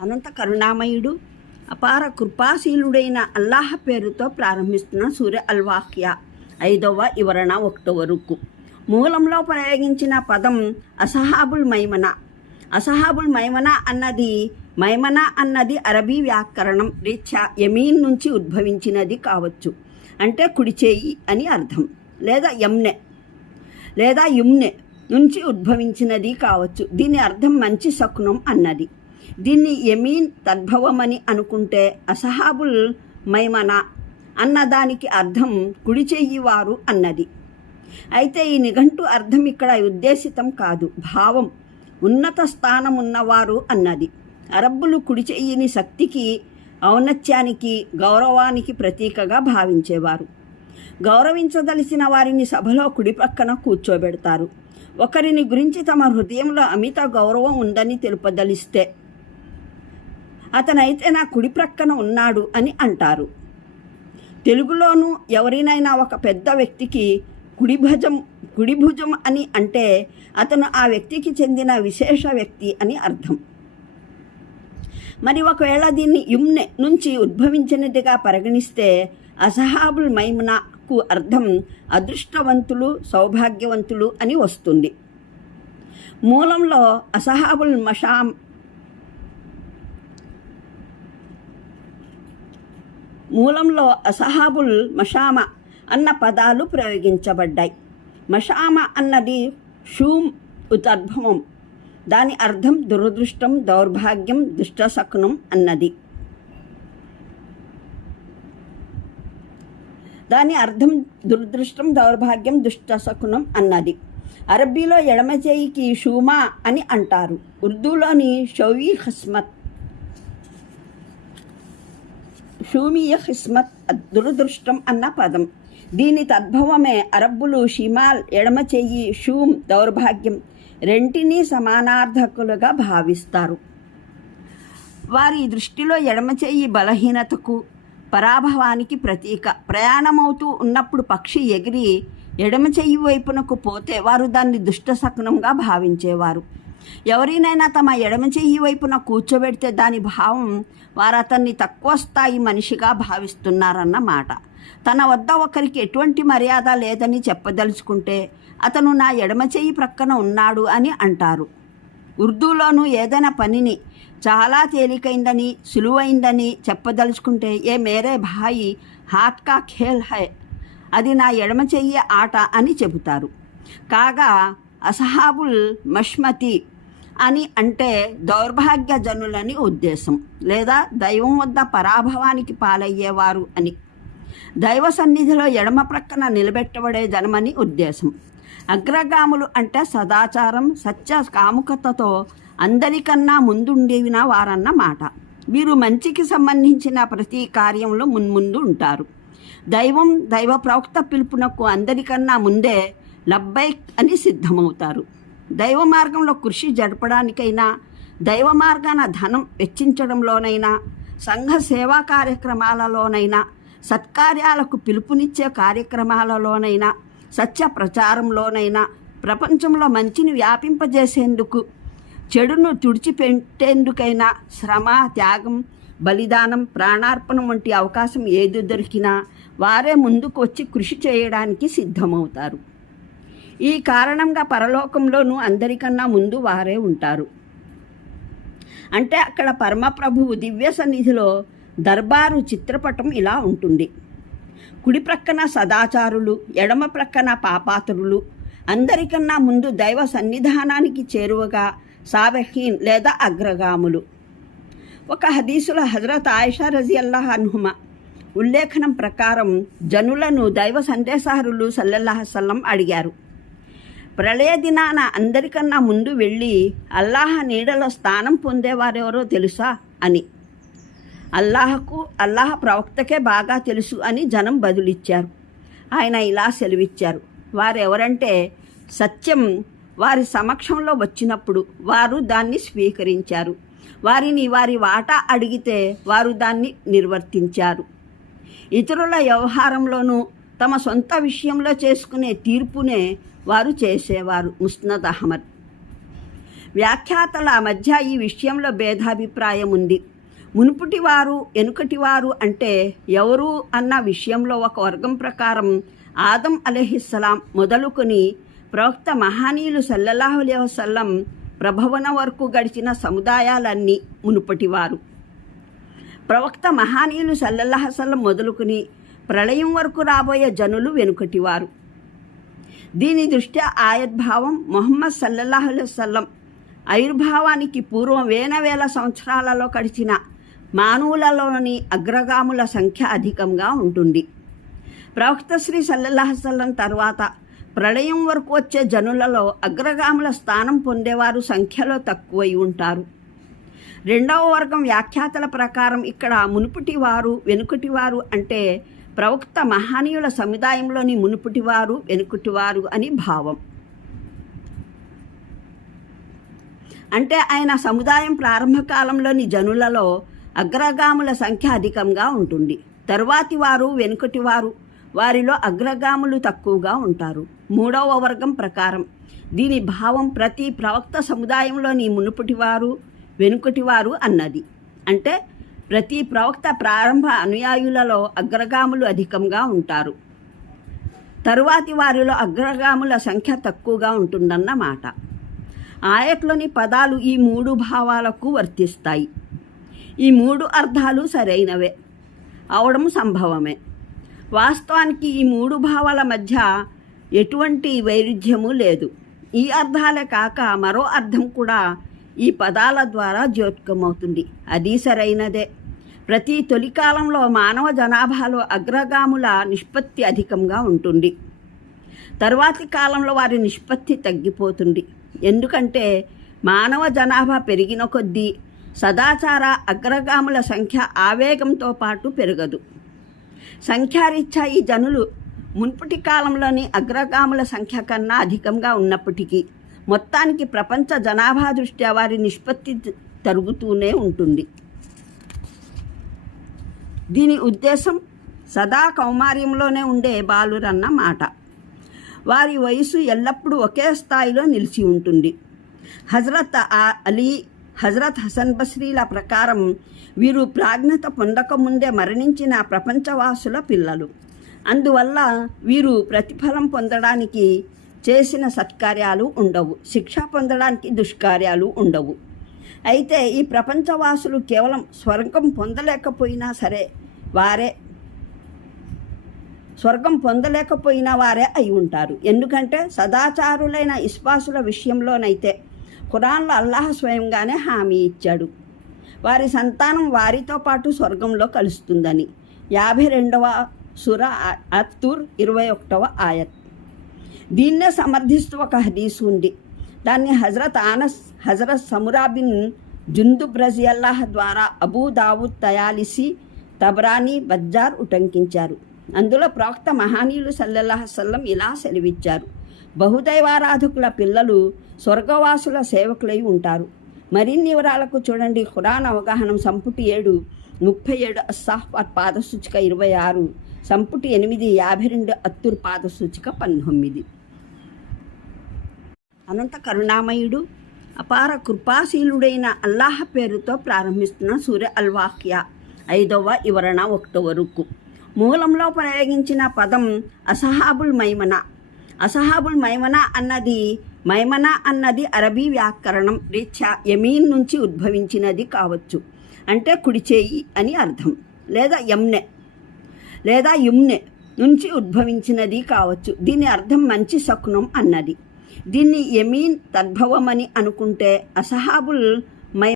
అనంత కరుణామయుడు అపార కృపాశీలుడైన అల్లాహ్ పేరుతో ప్రారంభిస్తున్న సూర్య అల్వాఖ్య 5వ వివరణ 1వ రుక్కు. మూలంలో ప్రయోగించిన పదం అసహాబుల్ మైమన. అసహాబుల్ మైమన అన్నది అరబీ వ్యాకరణం రీత్యా యమీన్ నుంచి ఉద్భవించినది కావచ్చు. అంటే కుడి చేయి అని అర్థం. లేదా యుమ్నె నుంచి ఉద్భవించినది కావచ్చు. దీని అర్థం మంచి శకునం అన్నది. దీన్ని యమీన్ తద్భవమని అనుకుంటే అసహాబుల్ మైమన అన్నదానికి అర్థం కుడి చెయ్యి వారు అన్నది. అయితే ఈ నిఘంటు అర్థం ఇక్కడ ఉద్దేశితం కాదు. భావం ఉన్నత స్థానం ఉన్నవారు అన్నది. అరబ్బులు కుడి చెయ్యిని శక్తికి, ఔన్నత్యానికి, గౌరవానికి ప్రతీకగా భావించేవారు. గౌరవించదలిసిన వారిని సభలో కుడి పక్కన కూర్చోబెడతారు. ఒకరిని గురించి తమ హృదయంలో అమిత గౌరవం ఉందని తెలుపదలిస్తే అతనైతే నా కుడి ప్రక్కన ఉన్నాడు అని అంటారు. తెలుగులోనూ ఎవరినైనా ఒక పెద్ద వ్యక్తికి కుడి భుజం అని అంటే అతను ఆ వ్యక్తికి చెందిన విశేష వ్యక్తి అని అర్థం. మరి ఒకవేళ దీన్ని యుమ్నె నుంచి ఉద్భవించినదిగా పరిగణిస్తే అసహాబుల్ మైమునాకు అర్థం అదృష్టవంతులు, సౌభాగ్యవంతులు అని వస్తుంది. మూలంలో అసహాబుల్ మషామ అన్న పదాలు ప్రయోగించబడ్డాయి. మషామ అన్నది షూమ్ ఉతద్భవం. దాని అర్థం దురదృష్టం, దౌర్భాగ్యం, దుష్టశకునం అన్నది. అరబ్బీలో ఎడమ చేయికి షూమా అని అంటారు. ఉర్దూలోని షూమియ హిస్మత్ దురదృష్టం అన్న పదం. దీని తద్భవమే అరబ్బులు షిమాల్ ఎడమ చెయ్యి, షూమ్ దౌర్భాగ్యం రెంటినీ సమానార్థకులుగా భావిస్తారు. వారి దృష్టిలో ఎడమ చెయ్యి బలహీనతకు, పరాభవానికి ప్రతీక. ప్రయాణమవుతూ ఉన్నప్పుడు పక్షి ఎగిరి ఎడమ చెయ్యి వైపునకు పోతే వారు దాన్ని దుష్టశకునంగా భావించేవారు. ఎవరినైనా తమ ఎడమ చెయ్యి వైపున కూర్చోబెడితే దాని భావం వారు అతన్ని తక్కువ స్థాయి మనిషిగా భావిస్తున్నారన్నమాట. తన వద్ద ఒకరికి ఎటువంటి మర్యాద లేదని చెప్పదలుచుకుంటే అతను నా ఎడమ చెయ్యి ప్రక్కన ఉన్నాడు అని అంటారు. ఉర్దూలోనూ ఏదైనా పనిని చాలా తేలికైందని, సులువైందని చెప్పదలుచుకుంటే ఏ మేరే భాయి హాత్ కా ఖేల్ హై, అది నా ఎడమ చెయ్యి ఆట అని చెబుతారు. కాగా అసహాబుల్ మష్మతి అని అంటే దౌర్భాగ్యజనులని ఉద్దేశం, లేదా దైవం వద్ద పరాభవానికి పాలయ్యేవారు అని. దైవ సన్నిధిలో ఎడమ ప్రక్కన నిలబెట్టబడే జనమని ఉద్దేశం. అగ్రగాములు అంటే సదాచారం, సత్య కాముకతతో అందరికన్నా ముందుండిన వారన్నమాట. వీరు మంచికి సంబంధించిన ప్రతి కార్యంలో మున్ముందు ఉంటారు. దైవ ప్రవక్త పిలుపునకు అందరికన్నా ముందే లబ్బైక్ అని సిద్ధమవుతారు. దైవ మార్గంలో కృషి జరపడానికైనా, దైవ మార్గాన ధనం వెచ్చించడంలోనైనా, సంఘ సేవా కార్యక్రమాలలోనైనా, సత్కార్యాలకు పిలుపునిచ్చే కార్యక్రమాలలోనైనా, సత్య ప్రచారంలోనైనా, ప్రపంచంలో మంచిని వ్యాపింపజేసేందుకు, చెడును తుడిచిపెట్టేందుకైనా శ్రమ, త్యాగం, బలిదానం, ప్రాణార్పణం వంటి అవకాశం ఏది దొరికినా వారే ముందుకు వచ్చి కృషి చేయడానికి సిద్ధమవుతారు. ఈ కారణంగా పరలోకంలోనూ అందరికన్నా ముందు వారే ఉంటారు. అంటే అక్కడ పరమప్రభువు దివ్య సన్నిధిలో దర్బారు చిత్రపటం ఇలా ఉంటుంది. కుడి ప్రక్కన సదాచారులు, ఎడమ ప్రక్కన పాపాతురులు, అందరికన్నా ముందు దైవ సన్నిధానానికి చేరువగా సాబెహీన్ లేదా అగ్రగాములు. ఒక హదీసులో హజరత్ ఆయిషా రజియల్లాహు అన్హుమా ఉల్లేఖనం ప్రకారం జనులను దైవ సందేశహరులు సల్లల్లాహు అలైహి వసల్లం అడిగారు, ప్రళయ దినాన అందరికన్నా ముందు వెళ్ళి అల్లాహ్ నీడలో స్థానం పొందేవారెవరో తెలుసా అని. అల్లాహ్ ప్రవక్తకే బాగా తెలుసు అని జనం బదులిచ్చారు. ఆయన ఇలా సెలవిచ్చారు, వారెవరంటే సత్యం వారి సమక్షంలో వచ్చినప్పుడు వారు దాన్ని స్వీకరించారు, వారిని వారి వాటా అడిగితే వారు దాన్ని నిర్వర్తించారు, ఇతరుల వ్యవహారంలోనూ తమ సొంత విషయంలో చేసుకునే తీర్పునే వారు చేసేవారు. ముస్నద్ అహ్మద్. వ్యాఖ్యాతల మధ్య ఈ విషయంలో భేదాభిప్రాయం ఉంది. మునుపటివారు వెనుకటివారు అంటే ఎవరు అన్న విషయంలో ఒక వర్గం ప్రకారం ఆదం అలైహిస్సలాం మొదలుకొని ప్రవక్త మహనీయులు సల్లల్లాహు అలైహి వసల్లం ప్రభవన వరకు గడిచిన సముదాయాలన్నీ మునుపటివారు. ప్రవక్త మహనీయులు సల్లల్లాహు అలైహి వసల్లం మొదలుకొని ప్రళయం వరకు రాబోయే జనులు వెనుకటివారు. దీని దృష్ట్యా ఆయద్భావం ముహమ్మద్ సల్లల్లాహు అలైహి వసల్లం ఆయుర్భావానికి పూర్వం వేల సంవత్సరాలలో గడిచిన మానవులలోని అగ్రగాముల సంఖ్య అధికంగా ఉంటుంది. ప్రవక్త శ్రీ సల్లల్లాహు అలైహి వసల్లం తర్వాత ప్రళయం వరకు వచ్చే జనులలో అగ్రగాముల స్థానం పొందేవారు సంఖ్యలో తక్కువై ఉంటారు. రెండవ వర్గం వ్యాఖ్యాతల ప్రకారం ఇక్కడ మునుపటివారు వెనుకటివారు అంటే ప్రవక్త మహనీయుల సముదాయంలోని మునుపటివారు వెనుకటివారు అని భావం. అంటే ఆయన సముదాయం ప్రారంభ కాలంలోని జనులలో అగ్రగాముల సంఖ్య అధికంగా ఉంటుంది. తరువాతి వారు వెనుకటివారు, వారిలో అగ్రగాములు తక్కువగా ఉంటారు. మూడవ వర్గం ప్రకారం దీని భావం ప్రతి ప్రవక్త సముదాయంలోని మునుపటివారు వెనుకటివారు అన్నది. అంటే ప్రతి ప్రవక్త ప్రారంభ అనుయాయులలో అగ్రగాములు అధికంగా ఉంటారు, తరువాతి వారిలో అగ్రగాముల సంఖ్య తక్కువగా ఉంటుందన్నమాట. ఆయట్లోని పదాలు ఈ మూడు భావాలకు వర్తిస్తాయి. ఈ మూడు అర్థాలు సరైనవే అవడం సంభవమే. వాస్తవానికి ఈ మూడు భావాల మధ్య ఎటువంటి వైరుధ్యము లేదు. ఈ అర్థాలే కాక మరో అర్థం కూడా ఈ పదాల ద్వారా ద్యోతకమవుతుంది. అది సరైనదే. ప్రతి తొలికాలంలో మానవ జనాభాలో అగ్రగాముల నిష్పత్తి అధికంగా ఉంటుంది. తరువాతి కాలంలో వారి నిష్పత్తి తగ్గిపోతుంది. ఎందుకంటే మానవ జనాభా పెరిగిన కొద్దీ సదాచార అగ్రగాముల సంఖ్య ఆవేగంతో పాటు పెరగదు. సంఖ్యారీత్యా ఈ జనులు మున్పటి కాలంలోని అగ్రగాముల సంఖ్య కన్నా అధికంగా ఉన్నప్పటికీ మొత్తానికి ప్రపంచ జనాభా దృష్ట్యా వారి నిష్పత్తి తరుగుతూనే ఉంటుంది. దీని ఉద్దేశం సదా కౌమార్యంలోనే ఉండే బాలురన్న మాట. వారి వయసు ఎల్లప్పుడూ ఒకే స్థాయిలో నిలిచి ఉంటుంది. హజరత్ అలీ, హజరత్ హసన్ బస్రీల ప్రకారం వీరు ప్రాజ్ఞత పొందకముందే మరణించిన ప్రపంచవాసుల పిల్లలు. అందువల్ల వీరు ప్రతిఫలం పొందడానికి చేసిన సత్కార్యాలు ఉండవు, శిక్ష పొందడానికి దుష్కార్యాలు ఉండవు. అయితే ఈ ప్రపంచవాసులు కేవలం స్వర్గం పొందలేకపోయినా వారే అయి ఉంటారు. ఎందుకంటే సదాచారులైన విశ్వాసుల విషయంలోనైతే ఖురాన్లో అల్లాహ్ స్వయంగానే హామీ ఇచ్చాడు, వారి సంతానం వారితో పాటు స్వర్గంలో కలుస్తుందని. 52వ సూర అత్తూర్ 21వ ఆయత్. దీన్నే సమర్థిస్తూ ఒక హదీసు ఉంది. దాన్ని హజరత్ ఆనస్, హజరత్ సమురా బిన్ జుందుబ్ రజియల్లాహ్ ద్వారా అబూ దావుద్, తయాలిసి, తబరానీ, బజ్జార్ ఉటంకించారు. అందులో ప్రవక్త మహనీయులు సల్లల్లాహు అలైహి వసల్లం ఇలా సెలవిచ్చారు: బహుదైవారాధకుల పిల్లలు స్వర్గవాసుల సేవకులై ఉంటారు. మరిన్ని వివరాలకు చూడండి ఖురాన్ అవగాహనం సంపుటి 7 37 అస్సాఫాత్ పాదసూచిక 26, సంపుటి 8 52 అత్తూర్ పాదసూచిక 19. అనంత కరుణామయుడు అపార కృపాశీలుడైన అల్లాహ్ పేరుతో ప్రారంభిస్తున్న సూర్య అల్వాఖ్యా 5వ వివరణ 1 వరకు. మూలంలో ప్రయోగించిన పదం అసహాబుల్ మైమనా. అసహాబుల్ మైమనా అన్నది అరబీ వ్యాకరణం రీత్యా యమీన్ నుంచి ఉద్భవించినది కావచ్చు. అంటే కుడి చేయి అని అర్థం. లేదా యుమ్నె నుంచి ఉద్భవించినది కావచ్చు. దీని అర్థం మంచి శకునం అన్నది. దీన్ని యమీన్ తద్భవమని అనుకుంటే అసహాబుల్